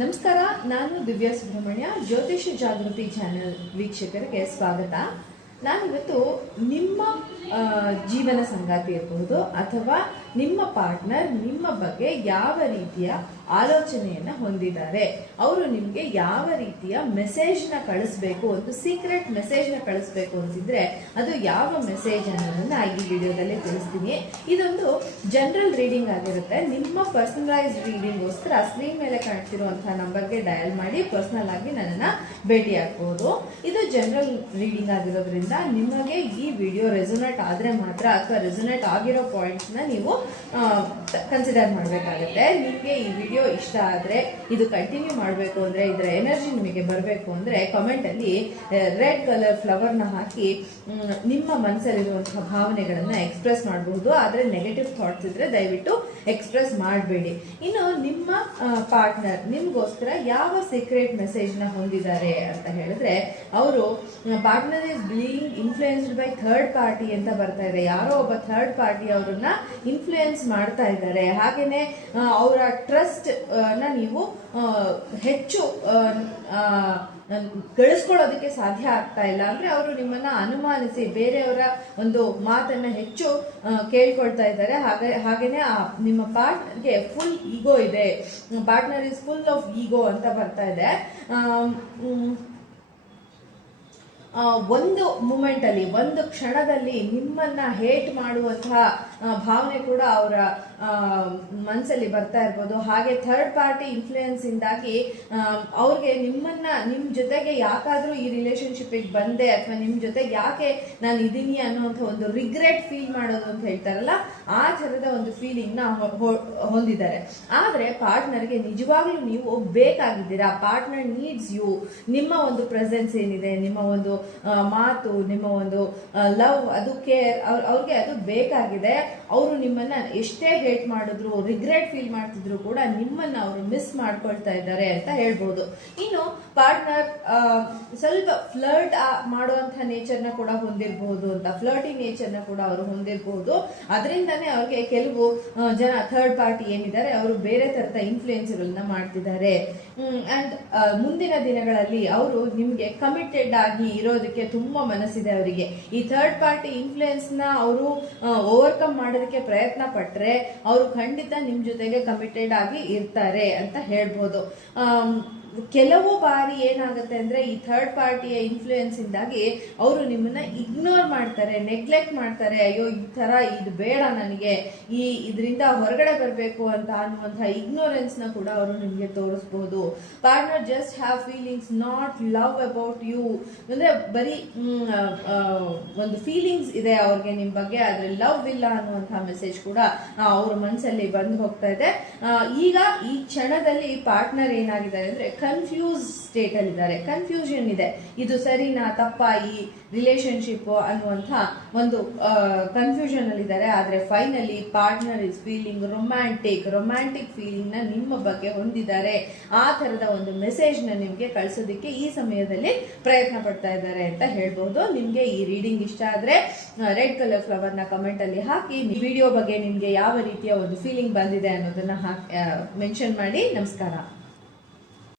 ನಮಸ್ಕಾರ, ನಾನು ದಿವ್ಯಾ ಸುಬ್ರಹ್ಮಣ್ಯ. ಜ್ಯೋತಿಷ್ಯ ಜಾಗೃತಿ ಚಾನೆಲ್ ವೀಕ್ಷಕರಿಗೆ ಸ್ವಾಗತ. ನಾನಿವತ್ತು ನಿಮ್ಮ ಜೀವನ ಸಂಗಾತಿ ಇರಬಹುದು ಅಥವಾ ನಿಮ್ಮ ಪಾರ್ಟ್ನರ್ ನಿಮ್ಮ ಬಗ್ಗೆ ಯಾವ ರೀತಿಯ ಆಲೋಚನೆಯನ್ನ ಹೊಂದಿದ್ದಾರೆ, ಅವರು ನಿಮಗೆ ಯಾವ ರೀತಿಯ ಮೆಸೇಜ್ನ ಕಳಿಸ್ಬೇಕು, ಒಂದು ಸೀಕ್ರೆಟ್ ಮೆಸೇಜ್ನ ಕಳಿಸ್ಬೇಕು ಅಂತಿದ್ರೆ ಅದು ಯಾವ ಮೆಸೇಜ್ ಅನ್ನೋದನ್ನ ಈ ವಿಡಿಯೋದಲ್ಲಿ ತಿಳಿಸ್ತೀನಿ. ಇದೊಂದು ಜನರಲ್ ರೀಡಿಂಗ್ ಆಗಿರುತ್ತೆ. ನಿಮ್ಮ ಪರ್ಸನಲೈಸ್ ರೀಡಿಂಗ್ಗೋಸ್ಕರ ಸ್ಕ್ರೀನ್ ಮೇಲೆ ಕಾಣ್ತಿರುವಂತಹ ನಂಬರ್ಗೆ ಡಯಲ್ ಮಾಡಿ ಪರ್ಸನಲ್ ಆಗಿ ನನ್ನನ್ನು ಭೇಟಿ ಆಗ್ಬಹುದು. ಇದು ಜನರಲ್ ರೀಡಿಂಗ್ ಆಗಿರೋದ್ರಿಂದ ನಿಮಗೆ ಈ ವಿಡಿಯೋ ರೆಸೊನೇಟ್ ಆದ್ರೆ ಮಾತ್ರ ಅಥವಾ ರೆಸೊನೇಟ್ ಆಗಿರೋ ಪಾಯಿಂಟ್ಸ್ನ ನೀವು ಕನ್ಸಿಡರ್ ಮಾಡಬೇಕಾಗುತ್ತೆ. ನಿಮಗೆ ಈ ವಿಡಿಯೋ ಇಷ್ಟ ಆದ್ರೆ, ಇದು ಕಂಟಿನ್ಯೂ ಮಾಡಬೇಕು ಅಂದ್ರೆ, ಇದರ ಎನರ್ಜಿ ನಿಮಗೆ ಬರಬೇಕು ಅಂದ್ರೆ ಕಮೆಂಟ್ ಅಲ್ಲಿ ರೆಡ್ ಕಲರ್ ಫ್ಲವರ್ನ ಹಾಕಿ ನಿಮ್ಮ ಮನಸ್ಸಲ್ಲಿರುವಂತಹ ಭಾವನೆಗಳನ್ನ ಎಕ್ಸ್ಪ್ರೆಸ್ ಮಾಡಬಹುದು. ಆದ್ರೆ ನೆಗೆಟಿವ್ ಥಾಟ್ಸ್ ಇದ್ರೆ ದಯವಿಟ್ಟು ಎಕ್ಸ್ಪ್ರೆಸ್ ಮಾಡಬೇಡಿ. ಇನ್ನು ನಿಮ್ಮ ಪಾರ್ಟ್ನರ್ ನಿಮ್ಗೋಸ್ಕರ ಯಾವ ಸೀಕ್ರೆಟ್ ಮೆಸೇಜ್ ನ ಹೊಂದಿದ್ದಾರೆ ಅಂತ ಹೇಳಿದ್ರೆ, ಅವರು partner is being influenced by third party ಅಂತ ಬರ್ತಾ ಇದೆ. ಯಾರೋ ಒಬ್ಬ ಥರ್ಡ್ ಪಾರ್ಟಿ ಅವರನ್ನ ಇನ್ಫ್ಲೂಯೆನ್ಸ್ ಮಾಡ್ತಾ ಇದ್ದಾರೆ. ಹಾಗೇನೆ ಅವರ ಟ್ರಸ್ಟ್ ನ ನೀವು ಹೆಚ್ಚು ಗಳಿಸ್ಕೊಳ್ಳೋದಕ್ಕೆ ಸಾಧ್ಯ ಆಗ್ತಾ ಇಲ್ಲ. ಅಂದ್ರೆ ಅವರು ನಿಮ್ಮನ್ನ ಅನುಮಾನಿಸಿ ಬೇರೆಯವರ ಒಂದು ಮಾತನ್ನ ಹೆಚ್ಚು ಕೇಳ್ಕೊಳ್ತಾ ಇದ್ದಾರೆ. ಹಾಗೇನೆ ನಿಮ್ಮ ಪಾರ್ಟ್ನರ್ಗೆ ಫುಲ್ ಈಗೋ ಇದೆ. ಪಾರ್ಟ್ನರ್ ಇಸ್ ಫುಲ್ ಆಫ್ ಈಗೋ ಅಂತ ಬರ್ತಾ ಇದೆ. ಒಂದು ಮೂಮೆಂಟ್ ಅಲ್ಲಿ, ಒಂದು ಕ್ಷಣದಲ್ಲಿ ನಿಮ್ಮನ್ನ ಹೇಟ್ ಮಾಡುವಂತಹ ಭಾವನೆ ಕೂಡ ಅವರ ಮನಸ್ಸಲ್ಲಿ ಬರ್ತಾ ಇರ್ಬೋದು. ಹಾಗೆ ಥರ್ಡ್ ಪಾರ್ಟಿ ಇನ್ಫ್ಲೂಯೆನ್ಸ್ ಇಂದಾಗಿ ಅವ್ರಿಗೆ ನಿಮ್ ಜೊತೆಗೆ ಯಾಕಾದ್ರೂ ಈ ರಿಲೇಶನ್ಶಿಪ್ ಬಂದೆ ಅಥವಾ ನಿಮ್ ಜೊತೆಗೆ ಯಾಕೆ ನಾನು ಇದೀನಿ ಅನ್ನುವಂಥ ಒಂದು ರಿಗ್ರೆಟ್ ಫೀಲ್ ಮಾಡೋದು ಅಂತ ಹೇಳ್ತಾರಲ್ಲ, ಆ ತರದ ಒಂದು ಫೀಲಿಂಗ್ ನ ಹೊಂದಿದ್ದಾರೆ. ಆದ್ರೆ ಪಾರ್ಟ್ನರ್ಗೆ ನಿಜವಾಗ್ಲೂ ನೀವು ಬೇಕಾಗಿದ್ದೀರಾ. Partner needs you. ನಿಮ್ಮ ಒಂದು ಪ್ರೆಸೆನ್ಸ್ ಏನಿದೆ, ನಿಮ್ಮ ಒಂದು ಮಾತು, ನಿಮ್ಮ ಒಂದು ಲವ್, ಅದು ಕೇರ್, ಅವ್ರಿಗೆ ಅದು ಬೇಕಾಗಿದೆ. ಅವರು ನಿಮ್ಮನ್ನ ಎಷ್ಟೇ ಹೇಟ್ ಮಾಡಿದ್ರು, ರಿಗ್ರೆಟ್ ಫೀಲ್ ಮಾಡ್ತಿದ್ರು ಕೂಡ ನಿಮ್ಮನ್ನ ಅವರು ಮಿಸ್ ಮಾಡ್ಕೊಳ್ತಾ ಇದ್ದಾರೆ ಅಂತ ಹೇಳ್ಬೋದು. ಇನ್ನು ಪಾರ್ಟ್ನರ್ ಸ್ವಲ್ಪ ಫ್ಲರ್ಟ್ ಮಾಡುವಂತಹ ನೇಚರ್ನ ಕೂಡ ಹೊಂದಿರಬಹುದು ಅಂತ, ಫ್ಲರ್ಟಿ ನೇಚರ್ನ ಕೂಡ ಅವರು ಹೊಂದಿರಬಹುದು. ಅದರಿಂದಾನೇ ಅವ್ರಿಗೆ ಕೆಲವು ಜನ ಥರ್ಡ್ ಪಾರ್ಟಿ ಏನಿದ್ದಾರೆ ಅವರು ಬೇರೆ ತರದ ಇನ್ಫ್ಲೂಯೆನ್ಸ್ಗಳನ್ನ ಮಾಡ್ತಿದ್ದಾರೆ. ಅಂಡ್ ಮುಂದಿನ ದಿನಗಳಲ್ಲಿ ಅವರು ನಿಮ್ಗೆ ಕಮಿಟೆಡ್ ಆಗಿ ಇರೋದಕ್ಕೆ ತುಂಬಾ ಮನಸ್ಸಿದೆ ಅವರಿಗೆ. ಈ ಥರ್ಡ್ ಪಾರ್ಟಿ ಇನ್ಫ್ಲೂಯೆನ್ಸ್ ನ ಅವರು ಓವರ್ಕಮ್ ಮಾಡೋದಕ್ಕೆ ಪ್ರಯತ್ನ ಪಟ್ರೆ ಅವರು ಖಂಡಿತ ನಿಮ್ ಜೊತೆಗೆ ಕಮಿಟೆಡ್ ಆಗಿ ಇರ್ತಾರೆ ಅಂತ ಹೇಳ್ಬೋದು. ಕೆಲವು ಬಾರಿ ಏನಾಗುತ್ತೆ ಅಂದ್ರೆ ಈ ಥರ್ಡ್ ಪಾರ್ಟಿಯ ಇನ್ಫ್ಲೂಯೆನ್ಸ್ ಇಂದಾಗಿ ಅವರು ನಿಮ್ಮನ್ನ ಇಗ್ನೋರ್ ಮಾಡ್ತಾರೆ, ನೆಗ್ಲೆಕ್ಟ್ ಮಾಡ್ತಾರೆ. ಅಯ್ಯೋ ಈ ತರ ಇದು ಬೇಡ ನನಗೆ, ಇದರಿಂದ ಹೊರಗಡೆ ಬರಬೇಕು ಅಂತ ಅನ್ನುವಂತಹ ಇಗ್ನೋರೆನ್ಸ್ ನ ಕೂಡ ಅವರು ನಿಮ್ಗೆ ತೋರಿಸಬಹುದು. Partner just have feelings, not love about you. ಅಂದ್ರೆ ಬರೀ ಒಂದು ಫೀಲಿಂಗ್ಸ್ ಇದೆ ಅವ್ರಿಗೆ ನಿಮ್ ಬಗ್ಗೆ, ಆದ್ರೆ ಲವ್ ಇಲ್ಲ ಅನ್ನುವಂತಹ ಮೆಸೇಜ್ ಕೂಡ ಅವ್ರ ಮನಸ್ಸಲ್ಲಿ ಬಂದು ಹೋಗ್ತಾ ಇದೆ. ಈಗ ಈ ಕ್ಷಣದಲ್ಲಿ ಪಾರ್ಟ್ನರ್ ಏನಾಗಿದ್ದಾರೆ ಅಂದ್ರೆ ಕನ್ಫ್ಯೂಸ್ ಸ್ಟೇಟ್ ಅಲ್ಲಿ ಇದ್ದಾರೆ. ಕನ್ಫ್ಯೂಷನ್ ಇದೆ, ಇದು ಸರಿನಾ ತಪ್ಪಾ ಈ ರಿಲೇಶನ್ಶಿಪ್ ಅನ್ನುವಂಥ ಒಂದು ಕನ್ಫ್ಯೂಷನ್ ಅಲ್ಲಿ ಇದ್ದಾರೆ. ಆದ್ರೆ finally partner is feeling romantic feeling ನ ನಿಮ್ಮ ಬಗ್ಗೆ ಹೊಂದಿದ್ದಾರೆ. ಆ ತರದ ಒಂದು ಮೆಸೇಜ್ ನ ನಿಮ್ಗೆ ಕಳಿಸೋದಕ್ಕೆ ಈ ಸಮಯದಲ್ಲಿ ಪ್ರಯತ್ನ ಪಡ್ತಾ ಇದ್ದಾರೆ ಅಂತ ಹೇಳ್ಬಹುದು. ನಿಮ್ಗೆ ಈ ರೀಡಿಂಗ್ ಇಷ್ಟ ಆದ್ರೆ ರೆಡ್ ಕಲರ್ ಫ್ಲವರ್ ನ ಕಮೆಂಟ್ ಅಲ್ಲಿ ಹಾಕಿ ವಿಡಿಯೋ ಬಗ್ಗೆ ನಿಮ್ಗೆ ಯಾವ ರೀತಿಯ ಒಂದು ಫೀಲಿಂಗ್ ಬಂದಿದೆ ಅನ್ನೋದನ್ನ ಮೆನ್ಷನ್ ಮಾಡಿ. ನಮಸ್ಕಾರ.